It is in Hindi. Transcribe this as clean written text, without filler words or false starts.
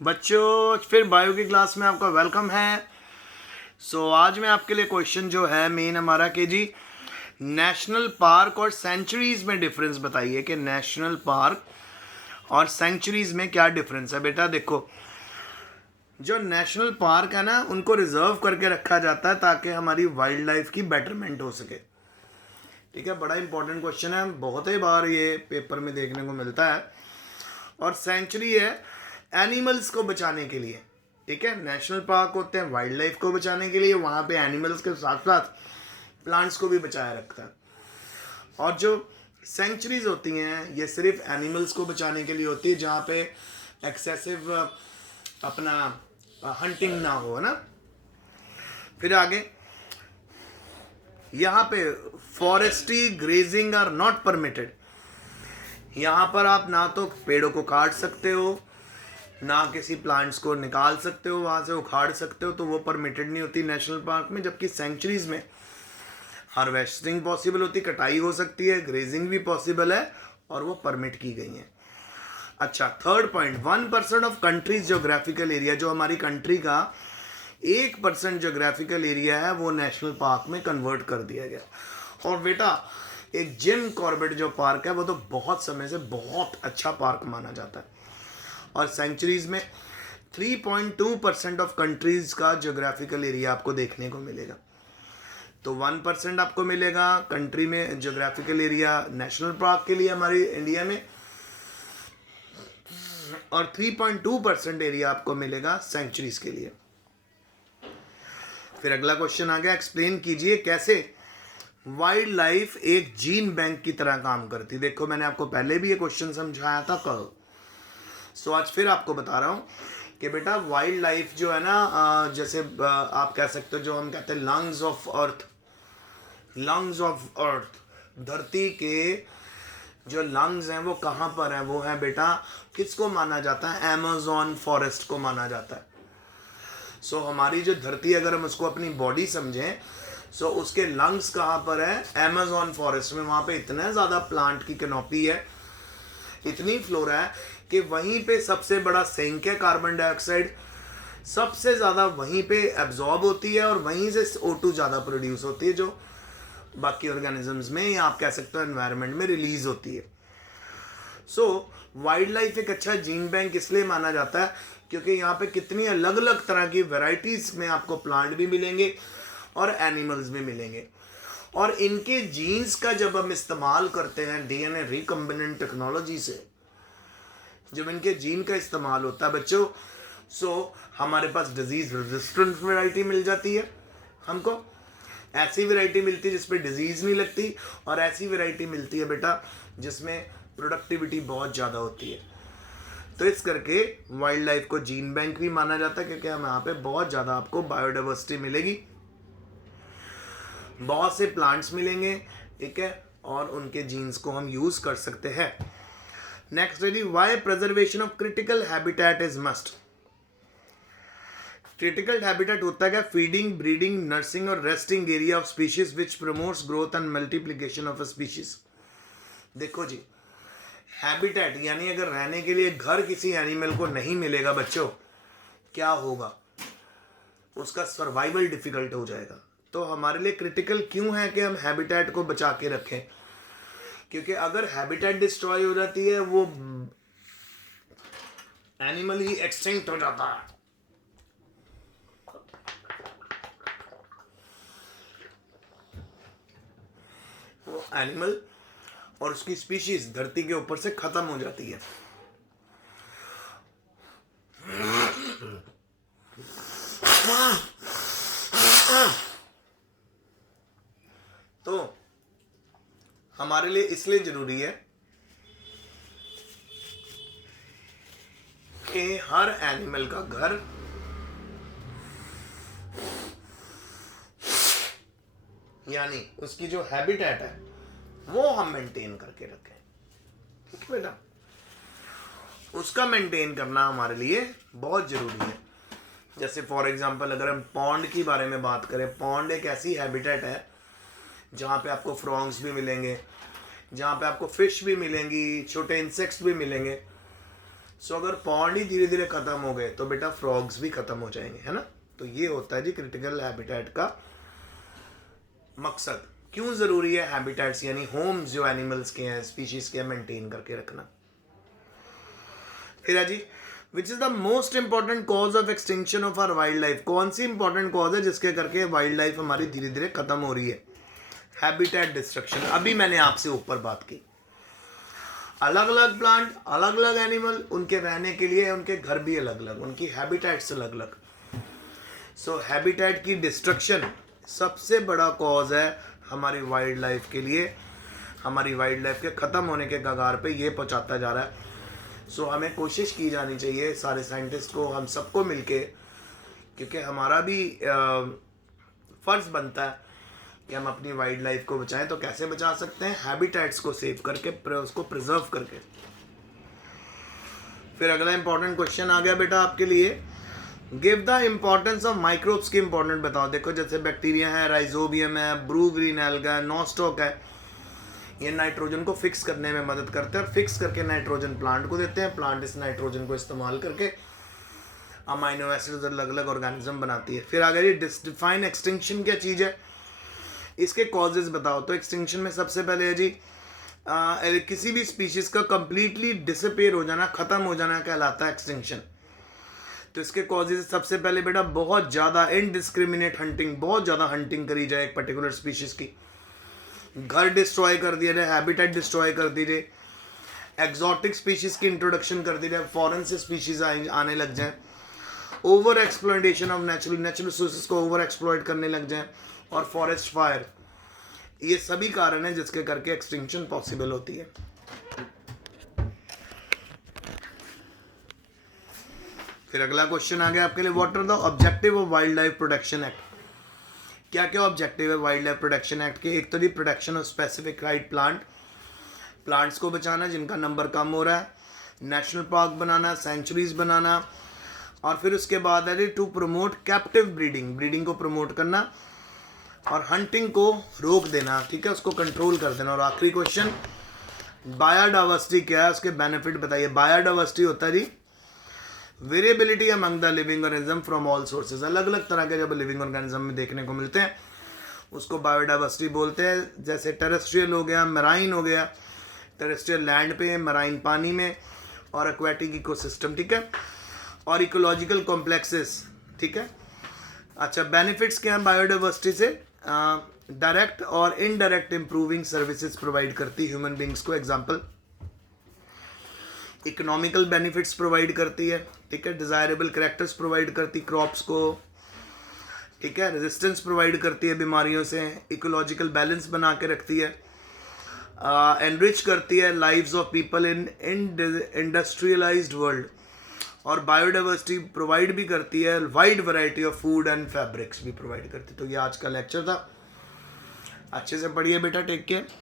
बच्चों फिर बायो की क्लास में आपका वेलकम है। आज मैं आपके लिए क्वेश्चन जो है मेन हमारा कि जी नेशनल पार्क और सेंचुरीज में डिफरेंस बताइए कि नेशनल पार्क और सेंचुरीज में क्या डिफरेंस है। बेटा देखो, जो नेशनल पार्क है ना उनको रिजर्व करके रखा जाता है ताकि हमारी वाइल्ड लाइफ की बेटरमेंट हो सके। ठीक है, बड़ा इंपॉर्टेंट क्वेश्चन है, बहुत ही बार ये पेपर में देखने को मिलता है। और सेंचुरी है एनिमल्स को बचाने के लिए। ठीक है, नेशनल पार्क होते हैं वाइल्ड लाइफ को बचाने के लिए, वहाँ पे एनिमल्स के साथ साथ प्लांट्स को भी बचाया रखता है। और जो सेंचुरीज होती हैं ये सिर्फ एनिमल्स को बचाने के लिए होती है, जहाँ पे एक्सेसिव अपना हंटिंग ना हो, है ना। फिर आगे यहाँ पे forestry grazing are not permitted. यहाँ पर आप ना तो पेड़ों को काट सकते हो, ना किसी प्लांट्स को निकाल सकते हो, वहाँ से उखाड़ सकते हो, तो वो परमिटेड नहीं होती नेशनल पार्क में। जबकि सेंचुरीज में हार्वेस्टिंग पॉसिबल होती, कटाई हो सकती है, ग्रेजिंग भी पॉसिबल है और वो परमिट की गई है। अच्छा, third point, 1% of countries geographical area, जो हमारी कंट्री का 1% जोग्राफिकल एरिया है वो नेशनल पार्क में कन्वर्ट कर दिया गया। और बेटा एक जिम कॉर्बेट जो पार्क है वो तो बहुत समय से बहुत अच्छा पार्क माना जाता है। और सेंचुरीज में 3.2% ऑफ कंट्रीज का जोग्राफिकल एरिया आपको देखने को मिलेगा। तो 1% आपको मिलेगा कंट्री में जोग्राफिकल एरिया नेशनल पार्क के लिए हमारी इंडिया में, और 3.2% एरिया आपको मिलेगा सेंचुरीज के लिए। फिर अगला क्वेश्चन आ गया, एक्सप्लेन कीजिए कैसे वाइल्ड लाइफ एक जीन बैंक की तरह काम करती। देखो मैंने आपको पहले भी ये क्वेश्चन समझाया था कल, आज फिर आपको बता रहा हूँ कि बेटा वाइल्ड लाइफ जो है ना, जैसे आप कह सकते हो जो हम कहते हैं lungs of earth, lungs of earth, धरती के जो लंग्स हैं वो कहाँ पर हैं, वो है बेटा किसको माना जाता है, अमेज़न फॉरेस्ट को माना जाता है। हमारी जो धरती अगर हम उसको अपनी बॉडी समझें, उसके लंग्स कहाँ पर है, अमेज़न फॉरेस्ट में। वहाँ पे इतना ज़्यादा प्लांट की कैनोपी है, इतनी फ्लोरा है कि वहीं पे सबसे बड़ा सिंक है कार्बन डाइऑक्साइड, सबसे ज़्यादा वहीं पे एब्जॉर्ब होती है और वहीं से O2 ज़्यादा प्रोड्यूस होती है, जो बाकी ऑर्गेनिजम्स में या आप कह सकते हो एनवायरनमेंट में रिलीज होती है। वाइल्ड लाइफ एक अच्छा जीन बैंक इसलिए माना जाता है क्योंकि यहाँ पे कितनी अलग अलग तरह की वेराइटीज में आपको प्लांट भी मिलेंगे और एनिमल्स भी मिलेंगे। और इनके जीन्स का जब हम इस्तेमाल करते हैं डीएनए रिकम्बिनेंट टेक्नोलॉजी से, जब इनके जीन का इस्तेमाल होता है बच्चों, हमारे पास डिजीज रेजिस्टेंट वैरायटी मिल जाती है। हमको ऐसी वैरायटी मिलती है जिसपे डिजीज नहीं लगती, और ऐसी वैरायटी मिलती है बेटा जिसमें प्रोडक्टिविटी बहुत ज़्यादा होती है। तो इस करके वाइल्ड लाइफ को जीन बैंक भी माना जाता है क्योंकि हम यहाँ पे बहुत ज़्यादा आपको बायोडाइवर्सिटी मिलेगी, बहुत से प्लांट्स मिलेंगे, ठीक है, और उनके जीन्स को हम यूज़ कर सकते हैं। नेक्स्ट है जी, why preservation of critical habitat is must. Critical habitat होता है क्या, फीडिंग, ब्रीडिंग, नर्सिंग और resting area of species which promotes growth and multiplication of a species. देखो जी, हैबिटेट यानी अगर रहने के लिए घर किसी एनिमल को नहीं मिलेगा बच्चों, क्या होगा, उसका सर्वाइवल डिफिकल्ट हो जाएगा। तो हमारे लिए क्रिटिकल क्यों है कि हम हैबिटेट को बचा के रखें, क्योंकि अगर हैबिटेट डिस्ट्रॉय हो जाती है वो एनिमल ही एक्सटिंक्ट हो जाता है। वो एनिमल और उसकी स्पीशीज धरती के ऊपर से खत्म हो जाती है। तो हमारे लिए इसलिए जरूरी है कि हर एनिमल का घर यानी उसकी जो हैबिटेट है वो हम मेंटेन करके रखें। ठीक है बेटा, उसका मेंटेन करना हमारे लिए बहुत जरूरी है। जैसे फॉर एग्जांपल अगर हम पॉन्ड की बारे में बात करें, पॉन्ड एक ऐसी हैबिटेट है जहाँ पे आपको फ्रॉग्स भी मिलेंगे, जहाँ पे आपको फिश भी मिलेंगी, छोटे इंसेक्ट्स भी मिलेंगे। सो अगर पॉन्ड ही धीरे धीरे खत्म हो गए तो बेटा फ्रॉग्स भी खत्म हो जाएंगे, है ना। तो ये होता है जी क्रिटिकल हैबिटेट का मकसद। क्यों जरूरी है हैबिटेट्स यानी होम्स जो एनिमल्स के हैं, स्पीशीज के, मेंटेन करके रखना। फिर है जी, which is the most important cause of extinction of our wild life. कौन सी इंपॉर्टेंट कॉज है जिसके करके वाइल्ड लाइफ हमारी धीरे धीरे खत्म हो रही है? Habitat destruction. अभी मैंने आपसे ऊपर बात की, अलग अलग प्लांट, अलग अलग एनिमल, उनके रहने के लिए उनके घर भी अलग अलग, उनकी हैबिटेट्स अलग अलग। सो हैबिटेट की डिस्ट्रक्शन सबसे बड़ा कॉज है हमारी वाइल्ड लाइफ के लिए, हमारी वाइल्ड लाइफ के ख़त्म होने के कगार पे ये पहुंचाता जा रहा है। सो हमें कोशिश की जानी चाहिए सारे साइंटिस्ट को, हम सबको मिलके, क्योंकि हमारा भी फ़र्ज़ बनता है कि हम अपनी वाइल्ड लाइफ को बचाएं। तो कैसे बचा सकते हैं? हैबिटेट्स को सेव करके, उसको प्रिजर्व करके। फिर अगला इंपॉर्टेंट क्वेश्चन आ गया बेटा आपके लिए, give the importance of microbes की इंपॉर्टेंट बताओ। देखो जैसे बैक्टीरिया है, राइजोबियम है, ब्रू ग्रीन एल्गा है, नॉस्टॉक है, ये नाइट्रोजन को फिक्स करने में मदद करते हैं और फिक्स करके नाइट्रोजन प्लांट को देते हैं। प्लांट इस नाइट्रोजन को इस्तेमाल करके अमाइनो एसिड्स अलग अलग ऑर्गेनिज्म बनाती है। फिर आगे डिफाइन एक्सटिंक्शन क्या चीज़ है, इसके कॉजेज बताओ। तो एक्सटिंक्शन में सबसे पहले है जी किसी भी स्पीशीज़ का कंप्लीटली डिसअपेयर हो जाना, ख़त्म हो जाना कहलाता है एक्सटिंक्शन। तो इसके कॉजेज सबसे पहले बेटा बहुत ज़्यादा इनडिस्क्रिमिनेट हंटिंग, बहुत ज़्यादा हंटिंग करी जाए एक पर्टिकुलर स्पीशीज़ की, घर डिस्ट्रॉय कर दिया जाए, हैबिटेट डिस्ट्रॉय कर दी जाए, एक्जॉटिक स्पीशीज़ की इंट्रोडक्शन कर दी जाए, फॉरेन से स्पीशीज़ आने लग जाए, over exploitation of natural resources को ओवर एक्सप्लॉयट करने लग जाए, और फॉरेस्ट फायर। ये सभी कारण हैं जिसके करके एक्सटिंक्शन पॉसिबल होती है। फिर अगला क्वेश्चन आ गया आपके लिए, what are the objective of wildlife protection act. क्या क्या ऑब्जेक्टिव है वाइल्ड लाइफ प्रोटेक्शन एक्ट के? एक तो जी protection of specific right plants को बचाना जिनका नंबर कम हो रहा है, नेशनल पार्क बनाना, सेंचुरीज बनाना, और फिर उसके बाद है टू प्रमोट कैप्टिव ब्रीडिंग को प्रमोट करना, और हंटिंग को रोक देना, ठीक है, उसको कंट्रोल कर देना। और आखिरी क्वेश्चन, बायोडाइवर्सिटी क्या है, उसके बेनिफिट बताइए। बायोडाइवर्सिटी होता है जी variability among the living organism from all sources. अलग अलग तरह के जब लिविंग ऑर्गेनिज्म में देखने को मिलते हैं उसको बायोडाइवर्सिटी बोलते हैं। जैसे टेरेस्ट्रियल हो गया, मराइन हो गया, टेरेस्ट्रियल लैंड पे, मराइन पानी में, और एक्वेटिक इकोसिस्टम, ठीक है, और इकोलॉजिकल कॉम्प्लेक्सेस, ठीक है। अच्छा, बेनिफिट्स क्या हैं बायोडाइवर्सिटी से? डायरेक्ट और इनडायरेक्ट इंप्रूविंग सर्विसेज प्रोवाइड करती ह्यूमन बींग्स को। एग्जांपल, इकोनॉमिकल बेनिफिट्स प्रोवाइड करती है, ठीक है, डिज़ायरेबल कैरेक्टर्स प्रोवाइड करती क्रॉप्स को, ठीक है, रेजिस्टेंस प्रोवाइड करती है बीमारियों से, इकोलॉजिकल बैलेंस बना के रखती है, एनरिच करती है lives of people in industrialised world, और बायोडाइवर्सिटी प्रोवाइड भी करती है wide variety of food and fabrics भी प्रोवाइड करती है। तो ये आज का लेक्चर था, अच्छे से पढ़िए बेटा, टेक केयर।